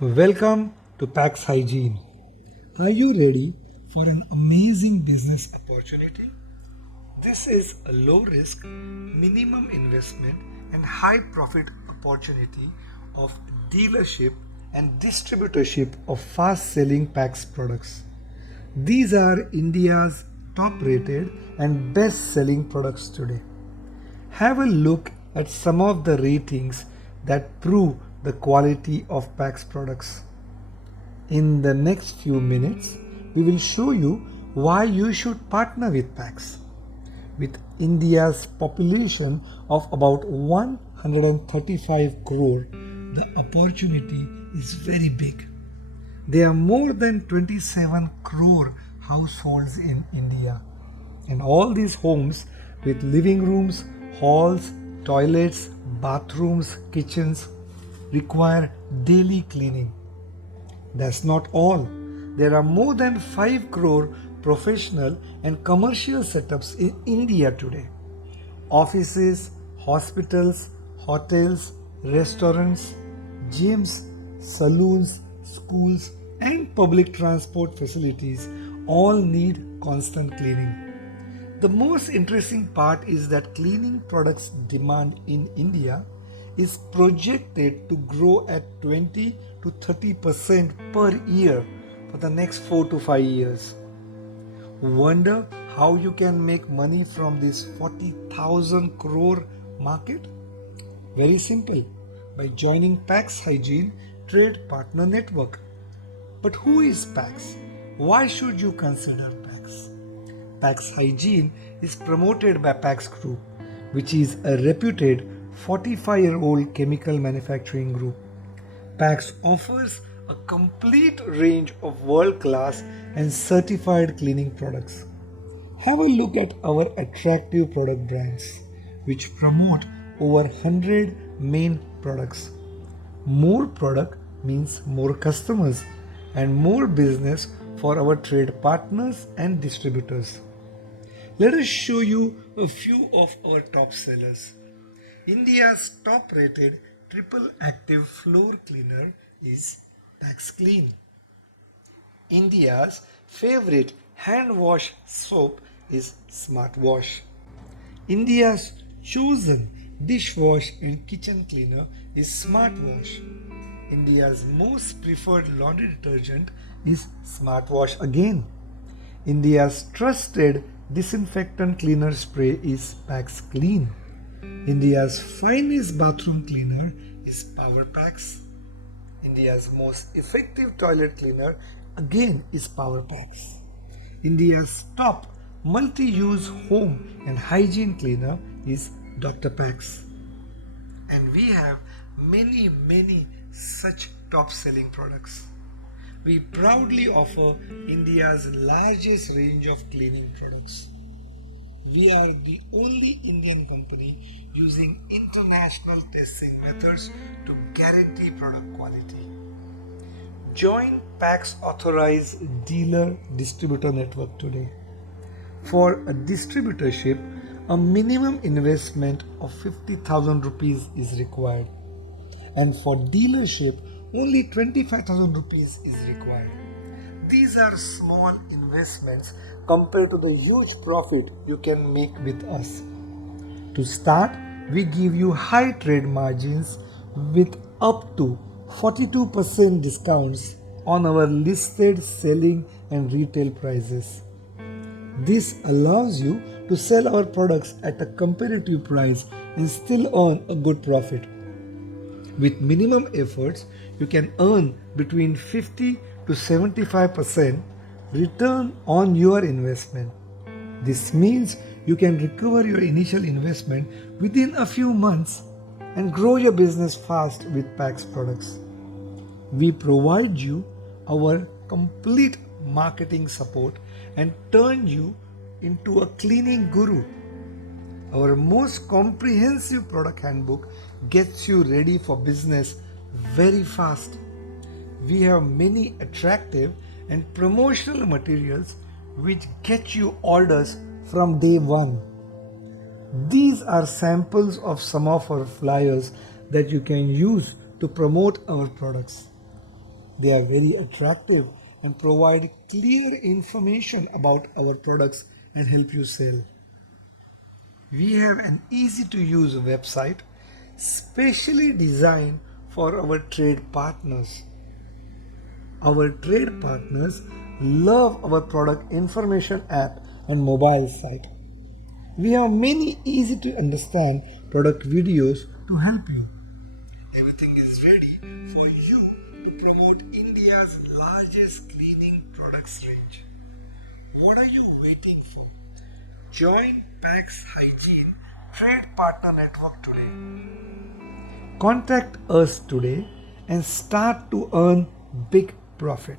Welcome to Pax Hygiene. Are you ready for an amazing business opportunity? This is a low risk, minimum investment, and high profit opportunity of dealership and distributorship of fast selling Pax products. These are India's top rated and best selling products today. Have a look at some of the ratings that prove the quality of Pax products. In the next few minutes, we will show you why you should partner with Pax. With India's population of about 135 crore, the opportunity is very big. There are more than 27 crore households in India, and all these homes with living rooms, halls, toilets, bathrooms, kitchens require daily cleaning. That's not all. There are more than 5 crore professional and commercial setups in India today. Offices, hospitals, hotels, restaurants, gyms, saloons, schools, and public transport facilities all need constant cleaning. The most interesting part is that cleaning products demand in India is projected to grow at 20 to 30% per year for the next 4 to 5 years. Wonder how you can make money from this 40,000 crore market? Very simple, by joining Pax Hygiene Trade Partner Network. But who is Pax? Why should you consider Pax? Pax Hygiene is promoted by Pax Group, which is a reputed 45-year-old chemical manufacturing group. Pax offers a complete range of world-class and certified cleaning products. Have a look at our attractive product brands, which promote over 100 main products. More product means more customers and more business for our trade partners and distributors. Let us show you a few of our top sellers. India's top rated triple active floor cleaner is PaxClean. India's favorite hand wash soap is SmartWash. India's chosen dishwash and kitchen cleaner is SmartWash. India's most preferred laundry detergent is SmartWash again. India's trusted disinfectant cleaner spray is PaxClean. India's finest bathroom cleaner is PowerPax. India's most effective toilet cleaner again is PowerPax. India's top multi-use home and hygiene cleaner is DPax. And we have many such top selling products. We proudly offer India's largest range of cleaning products. We are the only Indian company using international testing methods to guarantee product quality. Join Pax authorized dealer distributor network today. For a distributorship, a minimum investment of 50,000 rupees is required, and for dealership, only 25,000 rupees is required. These are small investments compared to the huge profit you can make with us. To start, we give you high trade margins with up to 42% discounts on our listed selling and retail prices. This allows you to sell our products at a competitive price and still earn a good profit. With minimum efforts, you can earn between 50 to 75% return on your investment. This means you can recover your initial investment within a few months and grow your business fast with Pax products. We provide you our complete marketing support and turn you into a cleaning guru. Our most comprehensive product handbook gets you ready for business very fast. We have many attractive and promotional materials which get you orders from day one. These are samples of some of our flyers that you can use to promote our products. They are very attractive and provide clear information about our products and help you sell. We have an easy to use website specially designed for our trade partners. Our trade partners love our product information app and mobile site. We have many easy to understand product videos to help you. Everything is ready for you to promote India's largest cleaning products range. What are you waiting for? Join Pax Hygiene Trade Partner Network today. Contact us today and start to earn big profit.